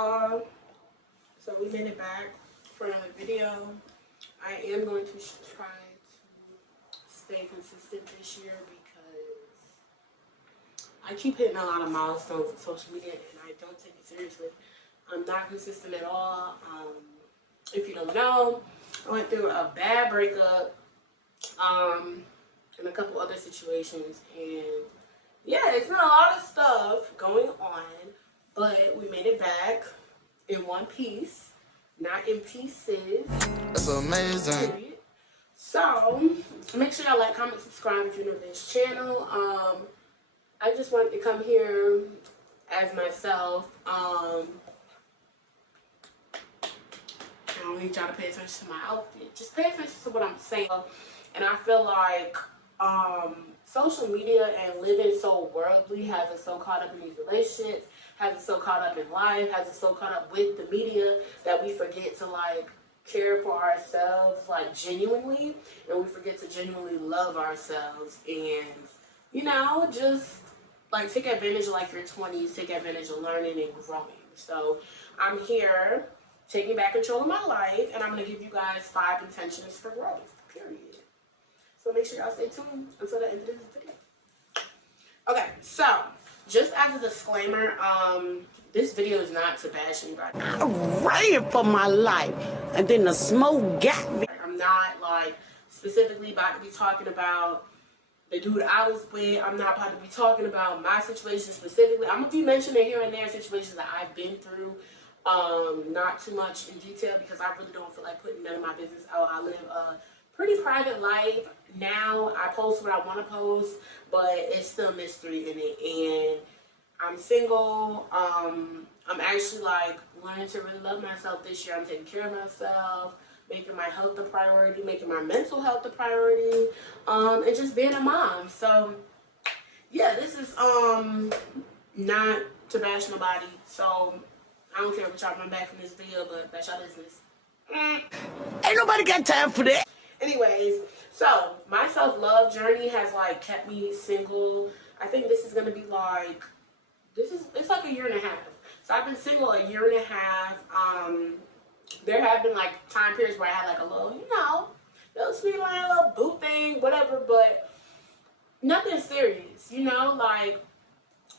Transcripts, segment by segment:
y'all. So we made it back for another video. I am going to try to stay consistent this year because I keep hitting a lot of milestones on social media and I don't take it seriously. I'm not consistent at all. If you don't know, I went through a bad breakup and a couple other situations, and yeah, it's been a lot of stuff going on, but we made it back in one piece, not in pieces. That's amazing. Period. So make sure y'all like, comment, subscribe if you're new to this channel. I just wanted to come here as myself. I don't need y'all to pay attention to my outfit. Just pay attention to what I'm saying. And I feel like social media and living so worldly has us so caught up in these relationships, has us so caught up in life, has us so caught up with the media that we forget to like care for ourselves like genuinely, and we forget to genuinely love ourselves and, you know, just like take advantage of like your 20s, take advantage of learning and growing. So I'm here taking back control of my life, and I'm going to give you guys 5 intentions for growth, period. So make sure y'all stay tuned until the end of this video. Okay, so just as a disclaimer, this video is not to bash anybody. I ran for my life, and then the smoke got me. I'm not like specifically about to be talking about the dude I was with. I'm not about to be talking about my situation specifically. I'm gonna be mentioning here and there situations that I've been through. Not too much in detail because I really don't feel like putting none of my business out. I live a pretty private life now. I post what I want to post, but it's still mystery in it. And I'm single. I'm actually like learning to really love myself this year. I'm taking care of myself, making my health a priority, making my mental health a priority, and just being a mom. So yeah, this is not to bash nobody. So I don't care what y'all run back from this video, but that's y'all business. Ain't nobody got time for that. Anyways, so my self-love journey has like kept me single. I think this is gonna be like, it's like a year and a half. So I've been single a year and a half. There have been like time periods where I had like a little, you know, little sweet like a little boo thing, whatever, but nothing serious, you know. Like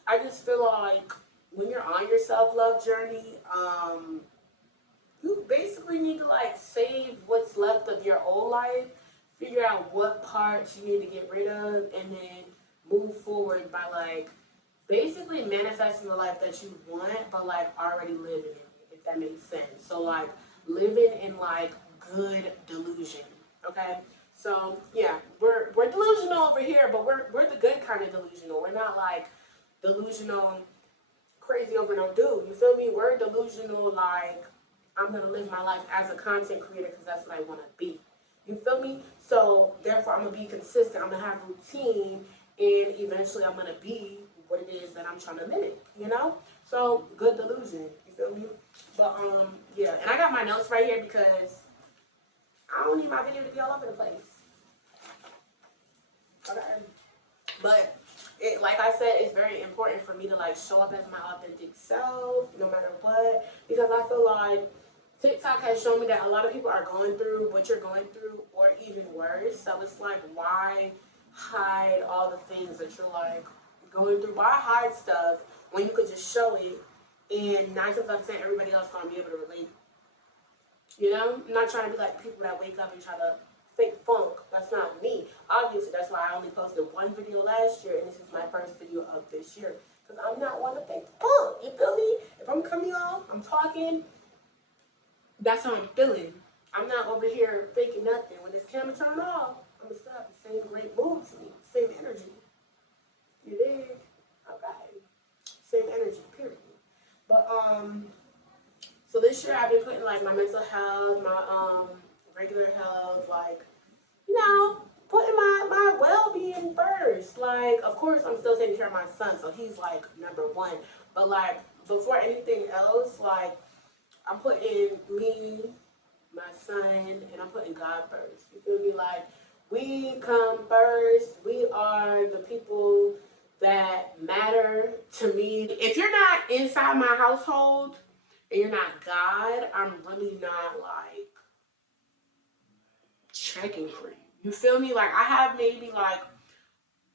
I just feel like when you're on your self-love journey, you basically need to like save what's left of your old life, figure out what parts you need to get rid of, and then move forward by like basically manifesting the life that you want, but like already living it, if that makes sense. So like living in like good delusion. Okay, so yeah, we're delusional over here, but we're the good kind of delusional. We're not like delusional crazy over no dude, you feel me? We're delusional like I'm gonna live my life as a content creator because that's what I want to be, you feel me? So therefore I'm gonna be consistent, I'm gonna have routine, and eventually I'm gonna be what it is that I'm trying to mimic, you know? So good delusion, you feel me? But yeah, and I got my notes right here because I don't need my video to be all over the place. Okay, but like I said, it's very important for me to like show up as my authentic self no matter what, because I feel like TikTok has shown me that a lot of people are going through what you're going through or even worse. So it's like, why hide all the things that you're like going through? Why hide stuff when you could just show it and 9 times out of 10 everybody else gonna be able to relate? You know, I'm not trying to be like people that wake up and try to fake funk. That's not me. Obviously, that's why I only posted 1 video last year, and this is my first video of this year. Because I'm not one to fake funk. You feel me? If I'm coming on, I'm talking, that's how I'm feeling. I'm not over here faking nothing. When this camera turn off, I'm going to still have the same great mood to me, same energy. You dig? Okay. Same energy, period. But, so this year I've been putting like my mental health, my regular health, like, you know, putting my well-being first. Like, of course, I'm still taking care of my son, so he's like #1. But like, before anything else, like, I'm putting me, my son, and I'm putting God first. You feel me? Like, we come first. We are the people that matter to me. If you're not inside my household, and you're not God, I'm really not like checking for you. You feel me? Like I have maybe like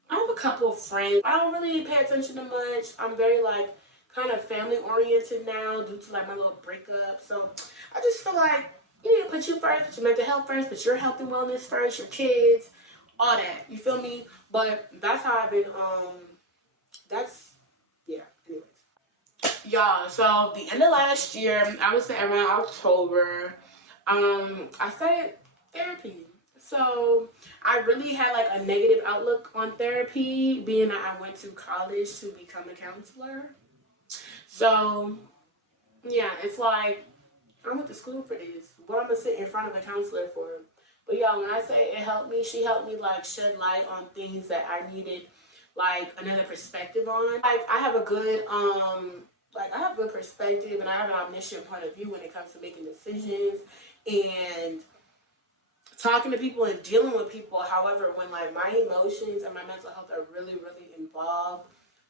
I have a couple of friends. I don't really pay attention to much. I'm very like kind of family oriented now due to like my little breakup. So I just feel like you need to put you first, put your mental health first, put your health and wellness first, your kids, all that. You feel me? But that's how I've been that's yeah, anyways. Y'all, so the end of last year, I would say around October, I started therapy. So I really had like a negative outlook on therapy, being that I went to college to become a counselor. So yeah, it's like I went to school for this. What I'm gonna sit in front of a counselor for? But y'all, when I say it helped me, she helped me like shed light on things that I needed like another perspective on. Like I have a good like I have good perspective and I have an omniscient point of view when it comes to making decisions and talking to people and dealing with people. However, when like my emotions and my mental health are really, really involved,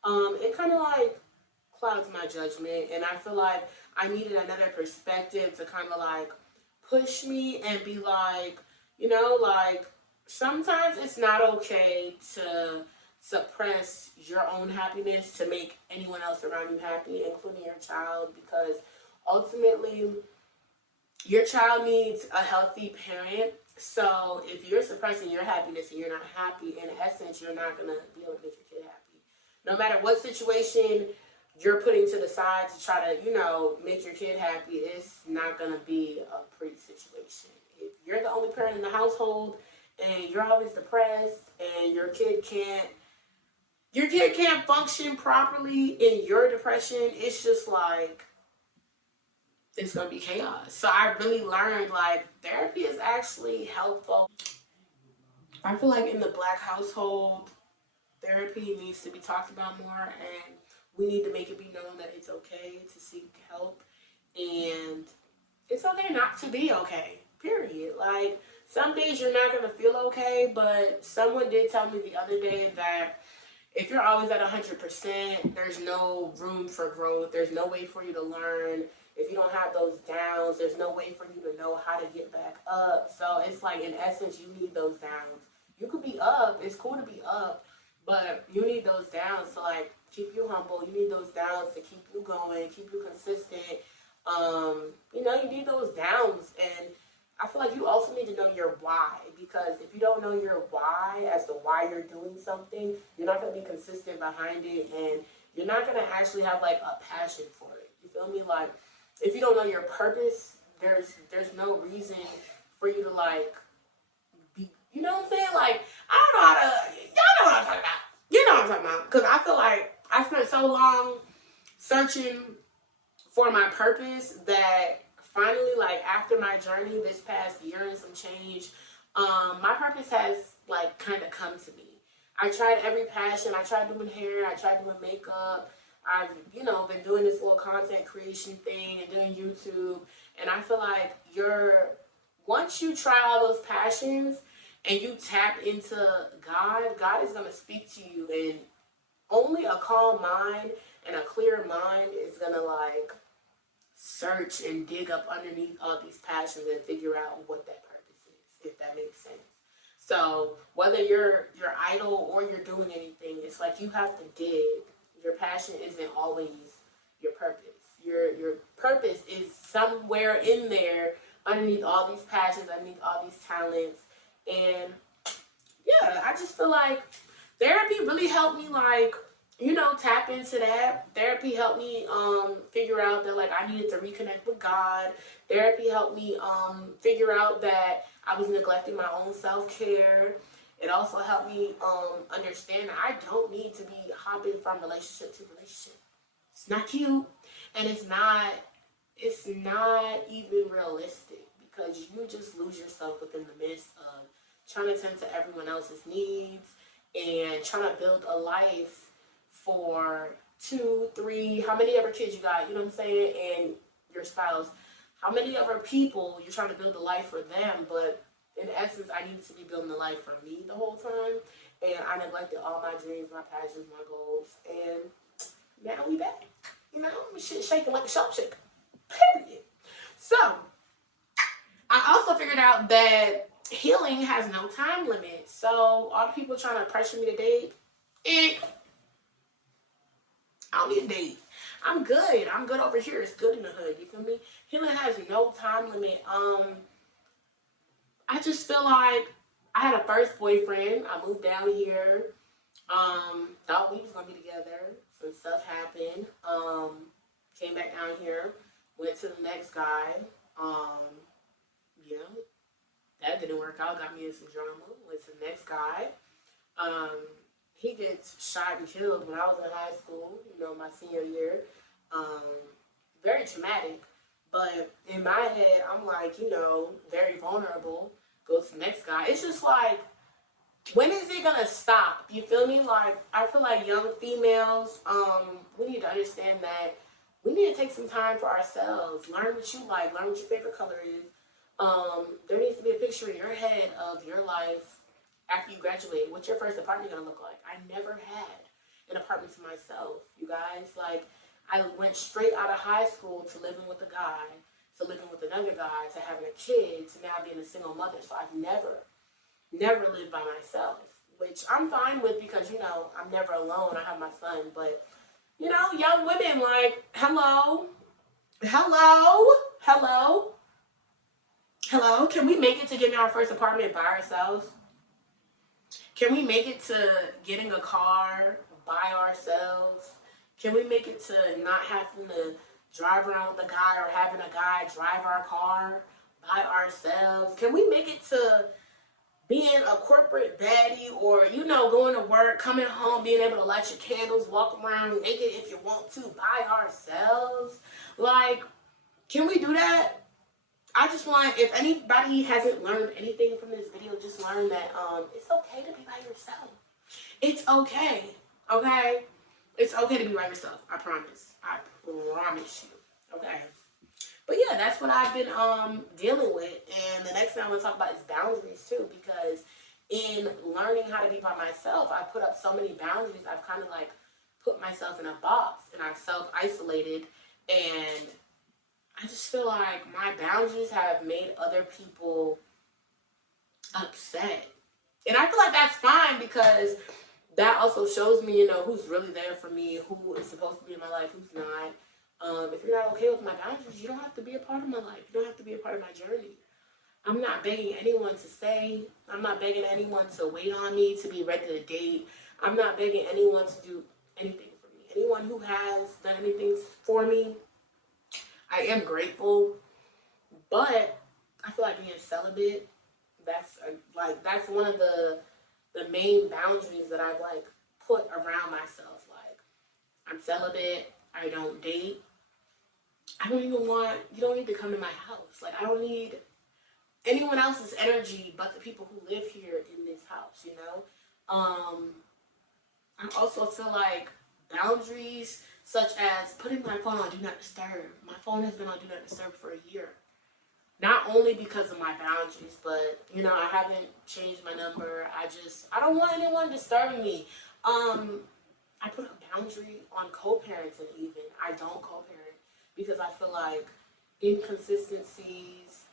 it kind of like clouds my judgment. And I feel like I needed another perspective to kind of like push me and be like, you know, like sometimes it's not okay to suppress your own happiness to make anyone else around you happy, including your child, because ultimately your child needs a healthy parent. So if you're suppressing your happiness and you're not happy, in essence, you're not going to be able to make your kid happy. No matter what situation you're putting to the side to try to, you know, make your kid happy, it's not going to be a pretty situation. If you're the only parent in the household and you're always depressed and your kid can't function properly in your depression, it's just like it's gonna be chaos. So I really learned like therapy is actually helpful. I feel like in the Black household, therapy needs to be talked about more, and we need to make it be known that it's okay to seek help, and it's okay not to be okay. Period. Like some days you're not gonna feel okay, but someone did tell me the other day that if you're always at 100%, there's no room for growth. There's no way for you to learn. If you don't have those downs, there's no way for you to know how to get back up. So it's like, in essence, you need those downs. You could be up. It's cool to be up. But you need those downs to, like, keep you humble. You need those downs to keep you going, keep you consistent. You know, you need those downs. And I feel like you also need to know your why, because if you don't know your why as to why you're doing something, you're not going to be consistent behind it, and you're not going to actually have like a passion for it. You feel me? Like if you don't know your purpose, there's no reason for you to like be. You know what I'm saying? Like I don't know how to. Y'all know what I'm talking about. You know what I'm talking about? Because I feel like I spent so long searching for my purpose that finally, like after my journey this past year and some change, my purpose has like kind of come to me. I tried every passion. I tried doing hair. I tried doing makeup. I've, you know, been doing this little content creation thing and doing YouTube. And I feel like once you try all those passions and you tap into God is going to speak to you. And only a calm mind and a clear mind is going to like search and dig up underneath all these passions and figure out what that purpose is, if that makes sense. So whether you're idle or you're doing anything, it's like you have to dig. Your passion isn't always your purpose. Your purpose is somewhere in there underneath all these passions, underneath all these talents. And yeah, I just feel like therapy really helped me like, you know, tap into that. Therapy helped me figure out that like I needed to reconnect with God. Therapy helped me figure out that I was neglecting my own self-care. It also helped me understand that I don't need to be hopping from relationship to relationship. It's not cute, and it's not even realistic, because you just lose yourself within the midst of trying to tend to everyone else's needs and trying to build a life for two, three, how many ever kids you got, you know what I'm saying, and your spouse, how many other people you're trying to build a life for them, but in essence, I needed to be building a life for me the whole time, and I neglected all my dreams, my passions, my goals, and now we back, you know, shit shaking like a sharp shaker. Period. So, I also figured out that healing has no time limit. So, all the people trying to pressure me to date, I don't need a date. I'm good. I'm good over here. It's good in the hood. You feel me? Healing has no time limit. I just feel like I had a first boyfriend. I moved down here. Thought we was gonna be together. Some stuff happened. Came back down here. Went to the next guy. Yeah, that didn't work out. Got me in some drama. Went to the next guy. Um, he gets shot and killed when I was in high school. You know, my senior year. Um, Very traumatic. But in my head, I'm like, you know, very vulnerable. Go to the next guy. It's just like, when is it gonna stop? You feel me? Like, I feel like young females, we need to understand that we need to take some time for ourselves. Learn what you like. Learn what your favorite color is. There needs to be a picture in your head of your life after you graduate. What's your first apartment gonna look like? I never had an apartment to myself, you guys. Like, I went straight out of high school to living with a guy, to living with another guy, to having a kid, to now being a single mother. So I've never lived by myself, which I'm fine with because, you know, I'm never alone. I have my son. But, you know, young women, like, hello, hello. Can we make it to getting our first apartment by ourselves? Can we make it to getting a car by ourselves? Can we make it to not having to drive around with a guy or having a guy drive our car by ourselves? Can we make it to being a corporate baddie, or, you know, going to work, coming home, being able to light your candles, walk around naked if you want to by ourselves? Like, can we do that? I just want, if anybody hasn't learned anything from this video, just learn that it's okay to be by yourself. It's okay. Okay? It's okay to be by yourself. I promise. I promise you. Okay? But yeah, that's what I've been dealing with. And the next thing I want to talk about is boundaries too, because in learning how to be by myself, I put up so many boundaries. I've kind of like put myself in a box and I've self-isolated, and I just feel like my boundaries have made other people upset. And I feel like that's fine because that also shows me, you know, who's really there for me, who is supposed to be in my life, who's not. If you're not okay with my boundaries, you don't have to be a part of my life. You don't have to be a part of my journey. I'm not begging anyone to stay. I'm not begging anyone to wait on me, to be ready to date. I'm not begging anyone to do anything for me. Anyone who has done anything for me, I am grateful. But I feel like being celibate, that's one of the main boundaries that I've like put around myself. Like, I'm celibate. I don't date. I don't even want, you don't need to come to my house. Like, I don't need anyone else's energy but the people who live here in this house, you know? I also feel like boundaries such as putting my phone on Do Not Disturb. My phone has been on Do Not Disturb for a year. Not only because of my boundaries, but, you know, I haven't changed my number. I don't want anyone disturbing me. I put a boundary on co-parenting even. I don't co-parent because I feel like inconsistencies,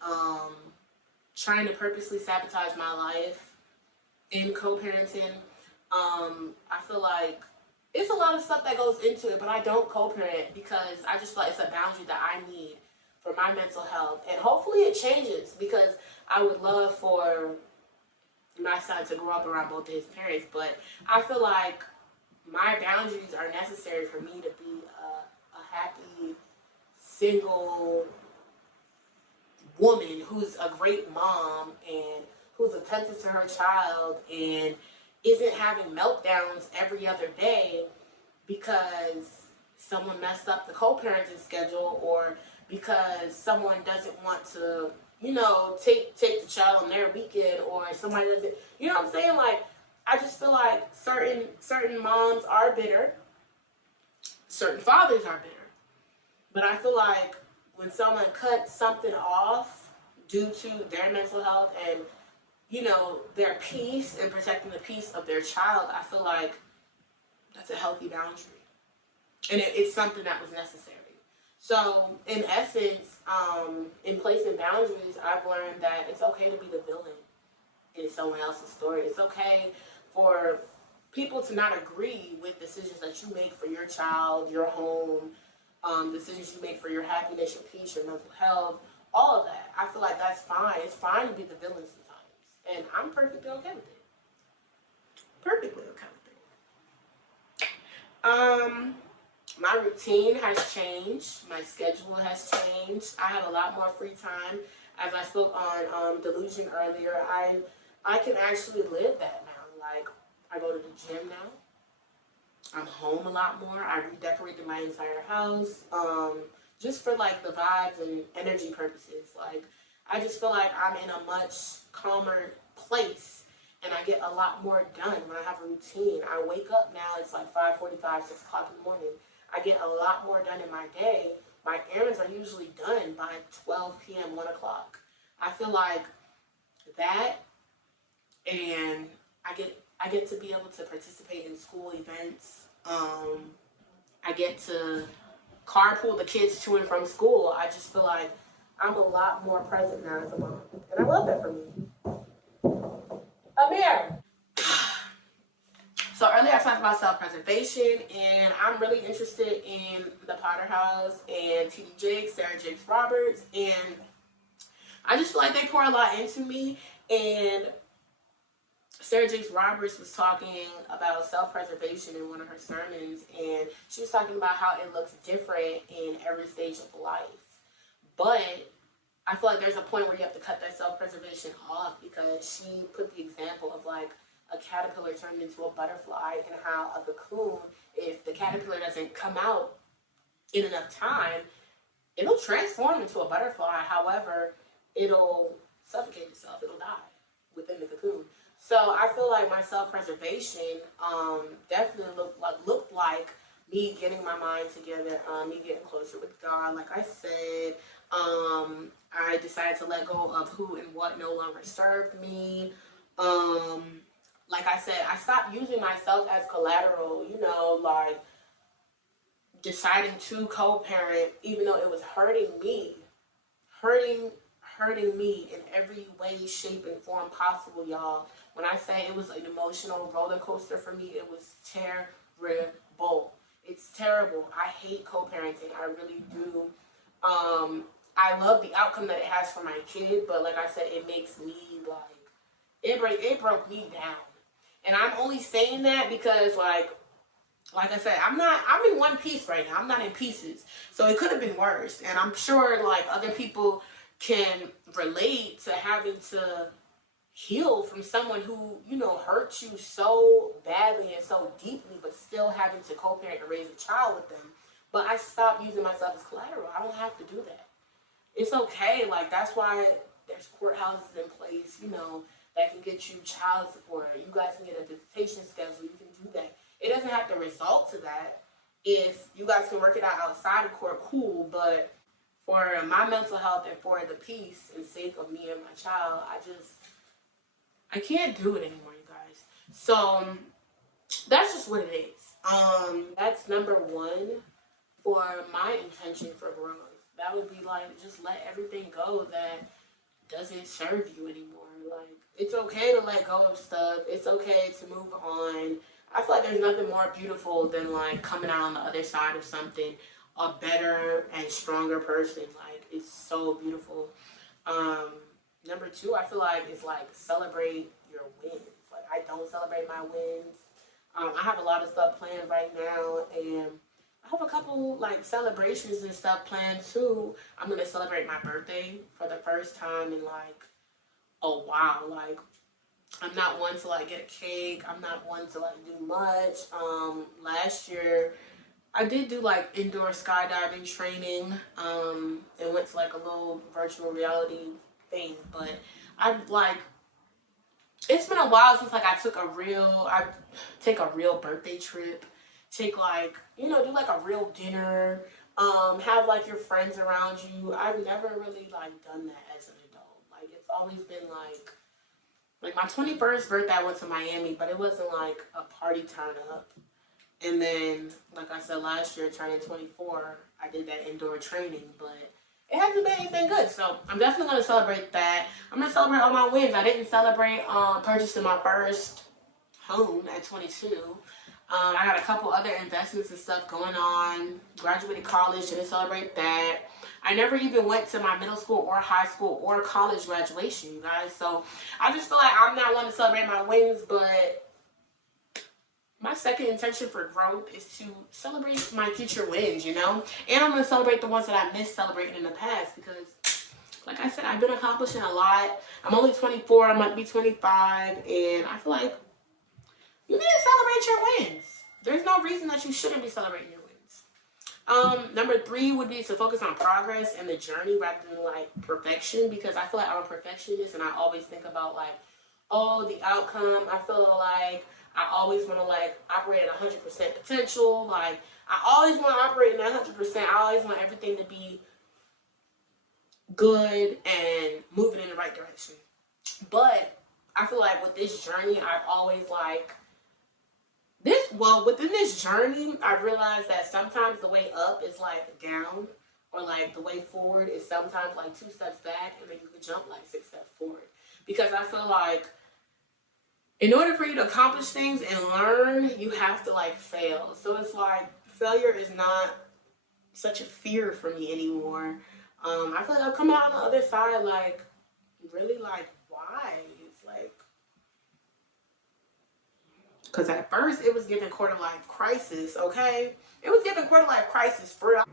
trying to purposely sabotage my life in co-parenting. I feel like it's a lot of stuff that goes into it, but I don't co-parent because I just feel like it's a boundary that I need for my mental health. And hopefully it changes because I would love for my son to grow up around both of his parents. But I feel like my boundaries are necessary for me to be a happy, single woman who's a great mom and who's attentive to her child and isn't having meltdowns every other day because someone messed up the co-parenting schedule, or because someone doesn't want to, you know, take the child on their weekend, or somebody doesn't, you know what I'm saying? Like, I just feel like certain moms are bitter, certain fathers are bitter. But I feel like when someone cuts something off due to their mental health and, you know, their peace and protecting the peace of their child, I feel like that's a healthy boundary. And it's something that was necessary. So in essence, in placing boundaries, I've learned that it's okay to be the villain in someone else's story. It's okay for people to not agree with decisions that you make for your child, your home, decisions you make for your happiness, your peace, your mental health, all of that. I feel like that's fine. It's fine to be the villain sometimes. And I'm perfectly okay with it. Perfectly okay with it. My routine has changed. My schedule has changed. I have a lot more free time. As I spoke on delusion earlier, I can actually live that now. Like, I go to the gym now. I'm home a lot more. I redecorated my entire house, just for like the vibes and energy purposes. Like, I just feel like I'm in a much calmer place, and I get a lot more done when I have a routine. I wake up now. It's like 5:45, 6 o'clock in the morning. I get a lot more done in my day. My errands are usually done by 12 p.m., 1 o'clock. I feel like that, and I get to be able to participate in school events. I get to carpool the kids to and from school. I just feel like I'm a lot more present now as a mom, and I love that for me. Amir. So earlier I talked about self-preservation, and I'm really interested in the Potter House and TD Jakes, Sarah Jakes Roberts, and I just feel like they pour a lot into me. And Sarah Jakes Roberts was talking about self-preservation in one of her sermons, and she was talking about how it looks different in every stage of life. But I feel like there's a point where you have to cut that self-preservation off, because she put the example of like a caterpillar turned into a butterfly, and how a cocoon, if the caterpillar doesn't come out in enough time, it'll transform into a butterfly. However, it'll suffocate itself. It'll die within the cocoon. So I feel like my self-preservation definitely looked like me getting my mind together, me getting closer with God. Like I said, I decided to let go of who and what no longer served me. Like I said, I stopped using myself as collateral. Like deciding to co-parent, even though it was hurting hurting me in every way, shape, and form possible, y'all. When I say it was an emotional roller coaster for me, it was terrible. It's terrible. I hate co-parenting. I really do. I love the outcome that it has for my kid, but like I said, it makes me like it broke me down. And I'm only saying that because like I said, I'm in one piece right now. I'm not in pieces. So it could have been worse. And I'm sure like other people can relate to having to heal from someone who, hurt you so badly and so deeply, but still having to co-parent and raise a child with them. But I stopped using myself as collateral. I don't have to do that. It's okay. Like, that's why there's courthouses in place, that can get you child support. You guys can get a visitation schedule. You can do that. It doesn't have to result to that. If you guys can work it out outside of court, cool. But for my mental health and for the peace and sake of me and my child, I can't do it anymore, you guys. So that's just what it is. That's number one for my intention for growth. That would be like, just let everything go that doesn't serve you anymore. Like, it's okay to let go of stuff. It's okay to move on. I feel like there's nothing more beautiful than like coming out on the other side of something a better and stronger person. Like, it's so beautiful. Um, Number two, I feel like it's like celebrate your wins. Like, I don't celebrate my wins. I have a lot of stuff planned right now, and I have a couple like celebrations and stuff planned too. I'm gonna celebrate my birthday for the first time in like a while. Like, I'm not one to like get a cake. I'm not one to like do much. Last year I did do like indoor skydiving training. And went to like a little virtual reality thing, but I've like it's been a while since like I take a real birthday trip, take like, do like a real dinner, have like your friends around you. I've never really like done that as an adult. Like, it's always been like my 21st birthday I went to Miami, but it wasn't like a party turn up. And then, like I said, last year, turning 24, I did that indoor training, but it hasn't been anything good. So I'm definitely going to celebrate that. I'm going to celebrate all my wins. I didn't celebrate purchasing my first home at 22. I got a couple other investments and stuff going on. Graduated college, didn't celebrate that. I never even went to my middle school or high school or college graduation, you guys. So I just feel like I'm not one to celebrate my wins, but my second intention for growth is to celebrate my future wins, you know? And I'm going to celebrate the ones that I missed celebrating in the past because, like I said, I've been accomplishing a lot. I'm only 24. I might be 25. And I feel like you need to celebrate your wins. There's no reason that you shouldn't be celebrating your wins. Number 3 would be to focus on progress and the journey rather than like perfection, because I feel like I'm a perfectionist and I always think about like, oh, the outcome. I feel like I always want to like operate at 100% potential. Like I always want to operate at 100%. I always want everything to be good and moving in the right direction. But I feel like with this journey, I've always like within this journey, I realized that sometimes the way up is like down, or like the way forward is sometimes like 2 steps back, and then you can jump like 6 steps forward. Because I feel like in order for you to accomplish things and learn, you have to like fail. So it's like failure is not such a fear for me anymore. I feel like I'll come out on the other side like really like wise, like. Because at first, it was giving quarter life crisis, okay? It was giving quarter life crisis for real.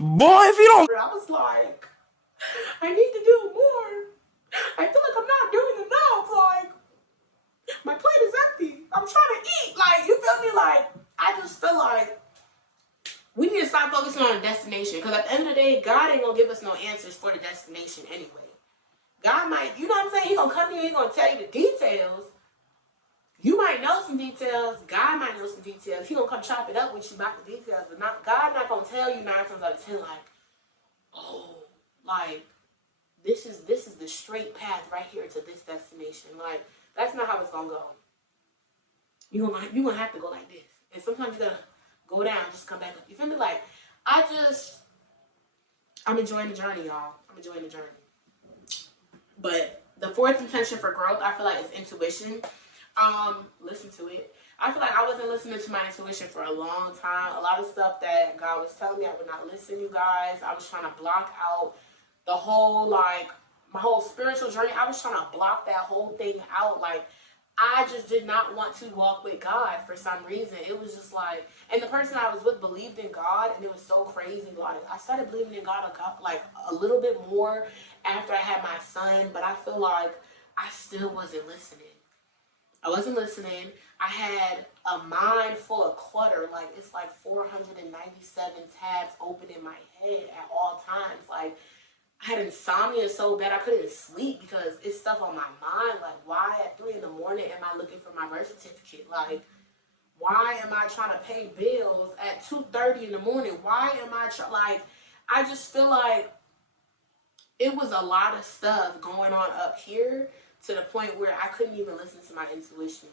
Boy, if you don't. I was like, I need to do more. I feel like I'm not doing enough. Like, my plate is empty. I'm trying to eat. Like, you feel me? Like, I just feel like we need to stop focusing on the destination. Because at the end of the day, God ain't going to give us no answers for the destination anyway. God might, you know what I'm saying? He going to come here, he going to tell you the details. You might know some details. God might know some details. He gonna come chop it up with you about the details, but God not gonna tell you 9 times out of 10 like, oh, like this is the straight path right here to this destination. Like that's not how it's gonna go. You gonna have to go like this, and sometimes you gotta go down, just come back up. You feel me? Like I'm enjoying the journey, y'all. I'm enjoying the journey. But the 4th intention for growth, I feel like, is intuition. Listen to it. I feel like I wasn't listening to my intuition for a long time. A lot of stuff that God was telling me, I would not listen, you guys. I was trying to block out the whole, like, my whole spiritual journey. I was trying to block that whole thing out. Like, I just did not want to walk with God for some reason. It was just like, and the person I was with believed in God, and it was so crazy. Like, I started believing in God like a little bit more after I had my son, but I feel like I still wasn't listening. I wasn't listening. I had a mind full of clutter. Like, it's like 497 tabs open in my head at all times. Like, I had insomnia so bad I couldn't sleep because it's stuff on my mind. Like, why at 3 in the morning am I looking for my birth certificate? Like, why am I trying to pay bills at 2:30 in the morning? Why am I like, I just feel like it was a lot of stuff going on up here to the point where I couldn't even listen to my intuition.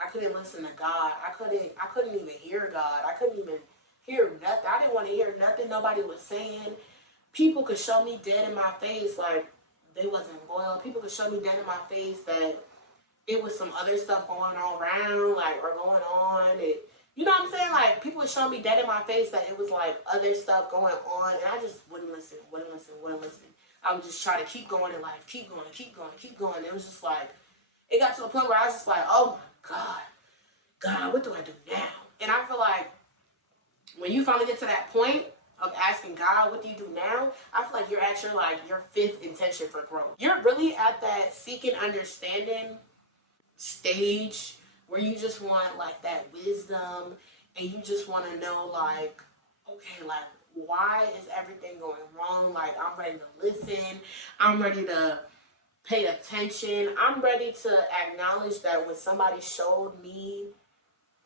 I couldn't listen to God. I couldn't even hear God. I couldn't even hear nothing. I didn't want to hear nothing nobody was saying. People could show me dead in my face like they wasn't loyal. People could show me dead in my face that it was some other stuff going on around, like, or going on. You know what I'm saying? Like, people would show me dead in my face that it was like other stuff going on, and I just wouldn't listen. I would just try to keep going in life, keep going. It was just like, it got to a point where I was just like, oh my God, what do I do now? And I feel like when you finally get to that point of asking God, what do you do now? I feel like you're at your 5th intention for growth. You're really at that seeking understanding stage where you just want like that wisdom, and you just want to know like, okay, like, why is everything going wrong? Like, I'm ready to listen. I'm ready to pay attention. I'm ready to acknowledge that when somebody showed me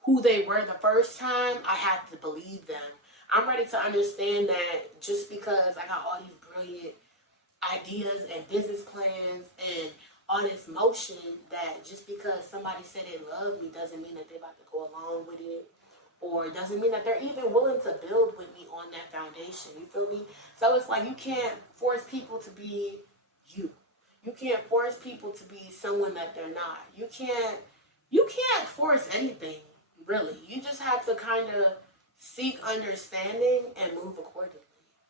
who they were the first time, I have to believe them. I'm ready to understand that just because I got all these brilliant ideas and business plans and all this motion, that just because somebody said they love me doesn't mean that they're about to go along with it, or doesn't mean that they're even willing to build with me on that foundation. You feel me? So it's like you can't force people to be you. You can't force people to be someone that they're not. You can't force anything, really. You just have to kind of seek understanding and move accordingly.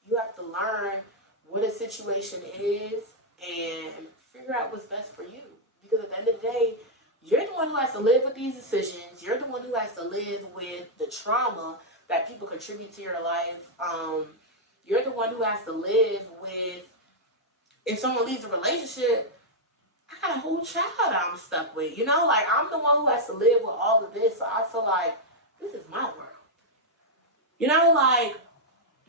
You have to learn what a situation is and figure out what's best for you. Because at the end of the day, you're the one who has to live with these decisions. You're the one who has to live with the trauma that people contribute to your life. You're the one who has to live with, if someone leaves a relationship, I got a whole child I'm stuck with. You know, like I'm the one who has to live with all of this. So I feel like this is my world. You know, like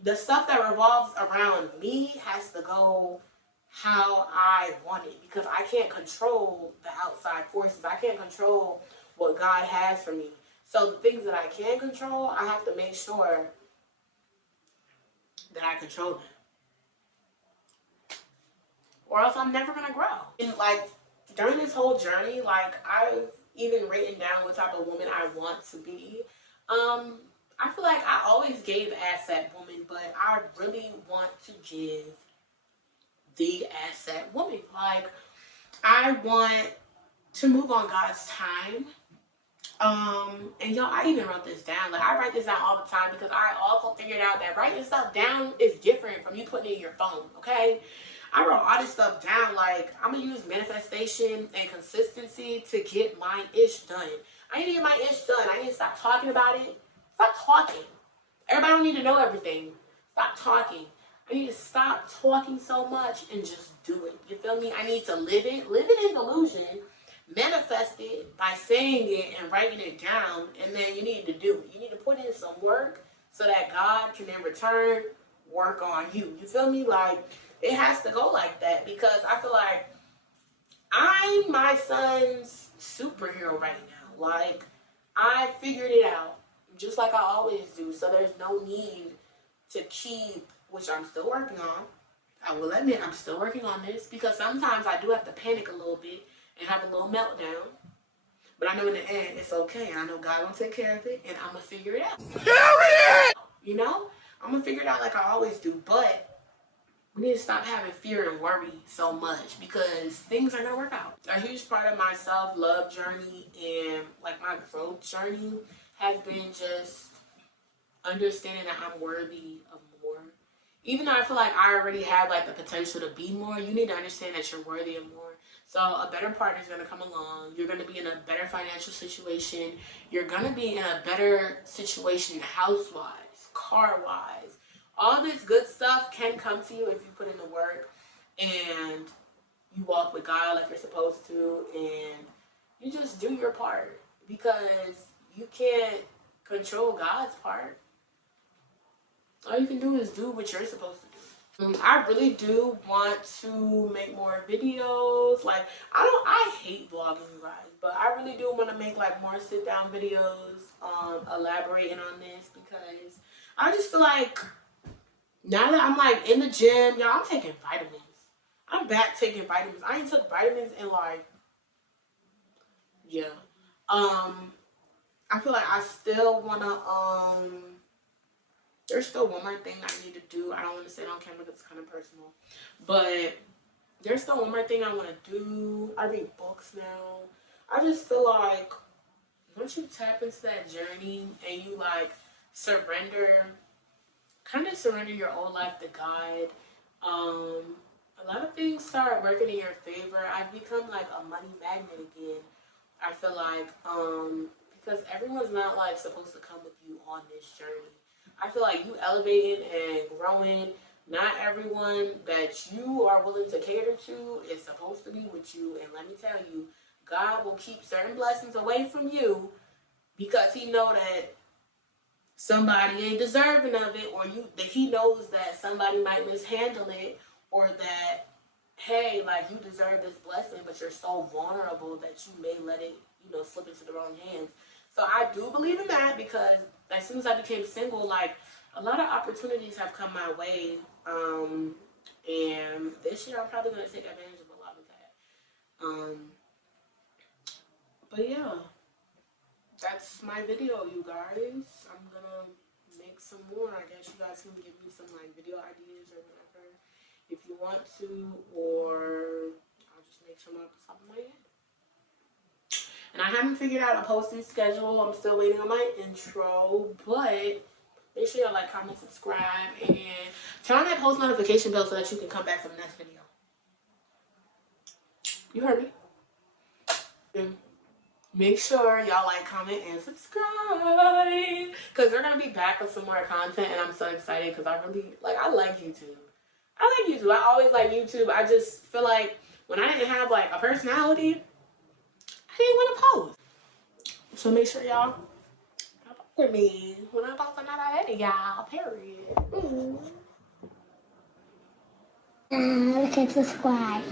the stuff that revolves around me has to go how I want it because I can't control the outside forces. I can't control what God has for me. So the things that I can control, I have to make sure that I control them. Or else I'm never gonna grow. And like during this whole journey, like I've even written down what type of woman I want to be. I feel like I always gave asset woman, but I really want to give the asset woman. Like I want to move on God's time. And y'all, I even wrote this down. Like I write this down all the time because I also figured out that writing stuff down is different from you putting it in your phone. Okay, I wrote all this stuff down. Like I'm gonna use manifestation and consistency to get my ish done. I need to get my ish done. I need to stop talking about it. Stop talking. Everybody don't need to know everything. Stop talking. I need to stop talking so much and just do it. You feel me? I need to live it in delusion, manifest it by saying it and writing it down, and then you need to do it. You need to put in some work so that God can in return work on you. You feel me? Like it has to go like that because I feel like I'm my son's superhero right now. Like I figured it out just like I always do. So there's no need to keep, which I'm still working on. I will admit I'm still working on this because sometimes I do have to panic a little bit and have a little meltdown. But I know in the end it's okay. I know God will take care of it and I'm gonna figure it out. You know? I'm gonna figure it out like I always do. But we need to stop having fear and worry so much because things are gonna work out. A huge part of my self-love journey and like my growth journey has been just understanding that I'm worthy of more. Even though I feel like I already have like the potential to be more, you need to understand that you're worthy of more. So a better partner is gonna come along. You're gonna be in a better financial situation. You're gonna be in a better situation house-wise, car-wise. All this good stuff can come to you if you put in the work and you walk with God like you're supposed to and you just do your part because you can't control God's part. All you can do is do what you're supposed to do. I really do want to make more videos. Like I hate vlogging, you guys, but I really do want to make like more sit down videos, elaborating on this because I just feel like now that I'm like in the gym, y'all, I'm taking vitamins. I'm back taking vitamins. I ain't took vitamins in like, yeah. I feel like I still wanna there's still one more thing I need to do. I don't want to say it on camera because it's kind of personal. But there's still one more thing I want to do. I read books now. I just feel like once you tap into that journey and you like surrender, kind of surrender your own life to God, a lot of things start working in your favor. I've become like a money magnet again. I feel like because everyone's not like supposed to come with you on this journey. I feel like you elevating and growing, not everyone that you are willing to cater to is supposed to be with you. And let me tell you, God will keep certain blessings away from you because he know that somebody ain't deserving of it, or that he knows that somebody might mishandle it, or that hey, like you deserve this blessing, but you're so vulnerable that you may let it, slip into the wrong hands. So I do believe in that because as soon as I became single, like a lot of opportunities have come my way. And this year I'm probably gonna take advantage of a lot of that. But yeah, that's my video, you guys. I'm gonna make some more. I guess you guys can give me some like video ideas or whatever if you want to, or I'll just make some up off the top of my head. And I haven't figured out a posting schedule. I'm still waiting on my intro, but make sure y'all like, comment, subscribe, and turn on that post notification bell so that you can come back for the next video. You heard me? Make sure y'all like, comment, and subscribe, because they're gonna be back with some more content, and I'm so excited because I really I like YouTube. I like YouTube. I always like YouTube. I just feel like when I didn't have like a personality, I didn't want to post. So make sure y'all with me when I post another video. Period. Look and subscribe.